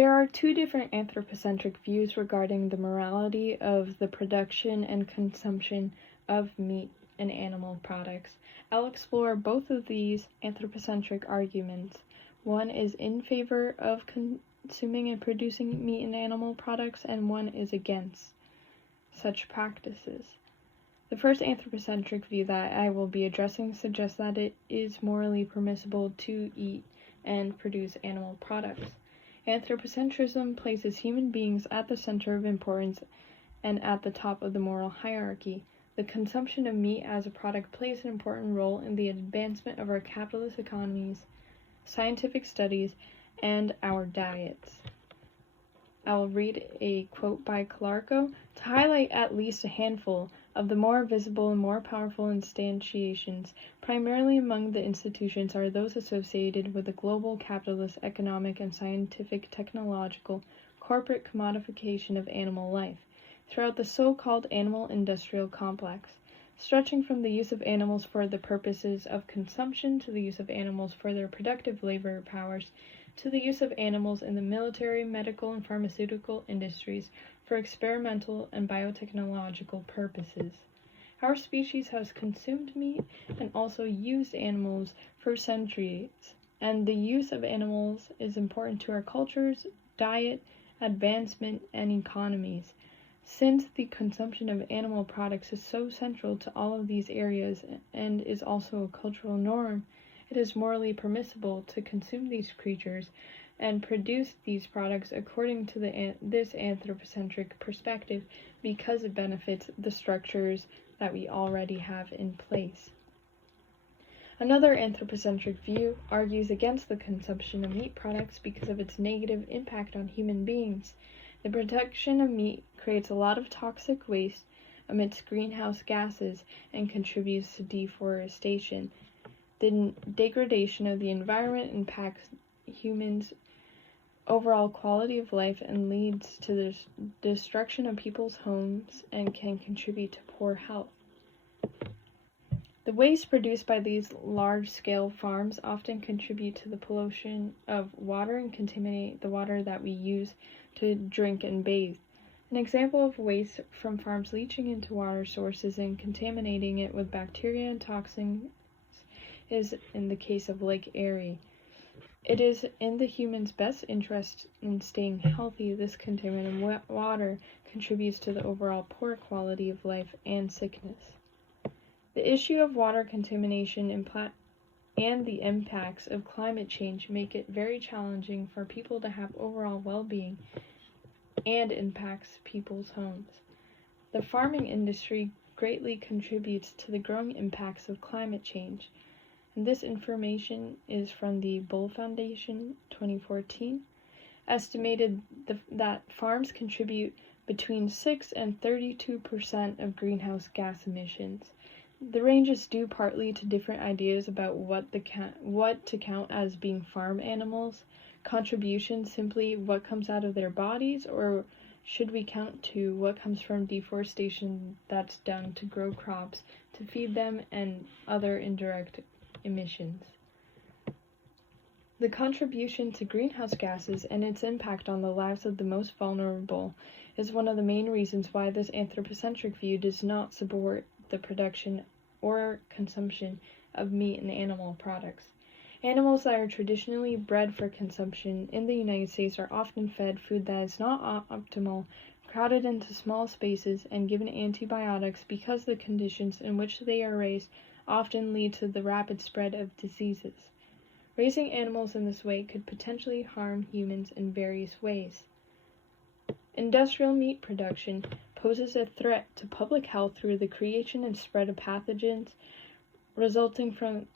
There are two different anthropocentric views regarding the morality of the production and consumption of meat and animal products. I'll explore both of these anthropocentric arguments. One is in favor of consuming and producing meat and animal products, and one is against such practices. The first anthropocentric view that I will be addressing suggests that it is morally permissible to eat and produce animal products. Anthropocentrism places human beings at the center of importance and at the top of the moral hierarchy. The consumption of meat as a product plays an important role in the advancement of our capitalist economies, scientific studies, and our diets. I will read a quote by Calarco to highlight at least a handful of the more visible and more powerful instantiations. Primarily among the institutions are those associated with the global capitalist economic and scientific technological corporate commodification of animal life throughout the so-called animal industrial complex, stretching from the use of animals for the purposes of consumption to the use of animals for their productive labor powers to the use of animals in the military, medical, and pharmaceutical industries for experimental and biotechnological purposes. Our species has consumed meat and also used animals for centuries, and the use of animals is important to our cultures, diet, advancement, and economies. Since the consumption of animal products is so central to all of these areas and is also a cultural norm, it is morally permissible to consume these creatures and produce these products according to this anthropocentric perspective because it benefits the structures that we already have in place. Another anthropocentric view argues against the consumption of meat products because of its negative impact on human beings. The production of meat creates a lot of toxic waste, emits greenhouse gases, and contributes to deforestation. The degradation of the environment impacts humans' overall quality of life and leads to the destruction of people's homes and can contribute to poor health. The waste produced by these large-scale farms often contribute to the pollution of water and contaminate the water that we use to drink and bathe. An example of waste from farms leaching into water sources and contaminating it with bacteria and toxins is in the case of Lake Erie. It is in the human's best interest in staying healthy. This contaminated water contributes to the overall poor quality of life and sickness. The issue of water contamination and the impacts of climate change make it very challenging for people to have overall well-being and impacts people's homes. The farming industry greatly contributes to the growing impacts of climate change. And this information is from the Bull Foundation 2014, estimated that farms contribute between 6 and 32% of greenhouse gas emissions. The range is due partly to different ideas about what to count as being farm animals, contribution simply what comes out of their bodies, or should we count to what comes from deforestation that's done to grow crops, to feed them, and other indirect emissions. The contribution to greenhouse gases and its impact on the lives of the most vulnerable is one of the main reasons why this anthropocentric view does not support the production or consumption of meat and animal products. Animals that are traditionally bred for consumption in the United States are often fed food that is not optimal, crowded into small spaces, and given antibiotics because the conditions in which they are raised often lead to the rapid spread of diseases. Raising animals in this way could potentially harm humans in various ways. Industrial meat production poses a threat to public health through the creation and spread of pathogens resulting from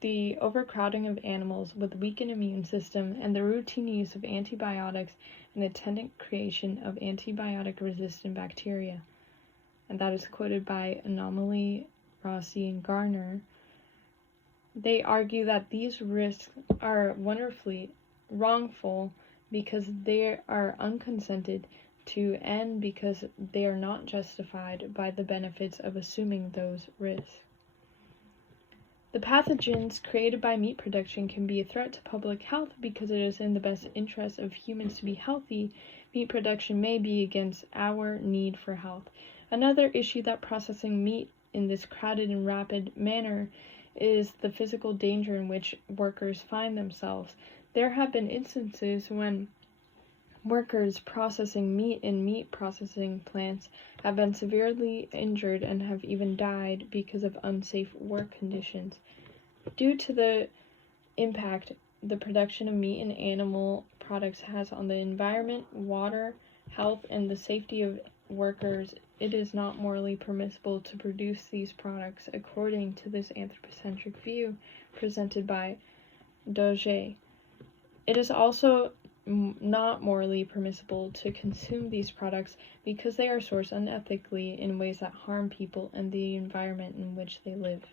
the overcrowding of animals with weakened immune system and the routine use of antibiotics and attendant creation of antibiotic-resistant bacteria. And that is quoted by Anomaly, Rossi, and Garner. They argue that these risks are wonderfully wrongful because they are unconsented to and because they are not justified by the benefits of assuming those risks. The pathogens created by meat production can be a threat to public health because it is in the best interest of humans to be healthy. Meat production may be against our need for health. Another issue that processing meat in this crowded and rapid manner is the physical danger in which workers find themselves. There have been instances when workers processing meat in meat processing plants have been severely injured and have even died because of unsafe work conditions. Due to the impact the production of meat and animal products has on the environment, water, health, and the safety of workers, it is not morally permissible to produce these products according to this anthropocentric view presented by Doge. It is also not morally permissible to consume these products because they are sourced unethically in ways that harm people and the environment in which they live.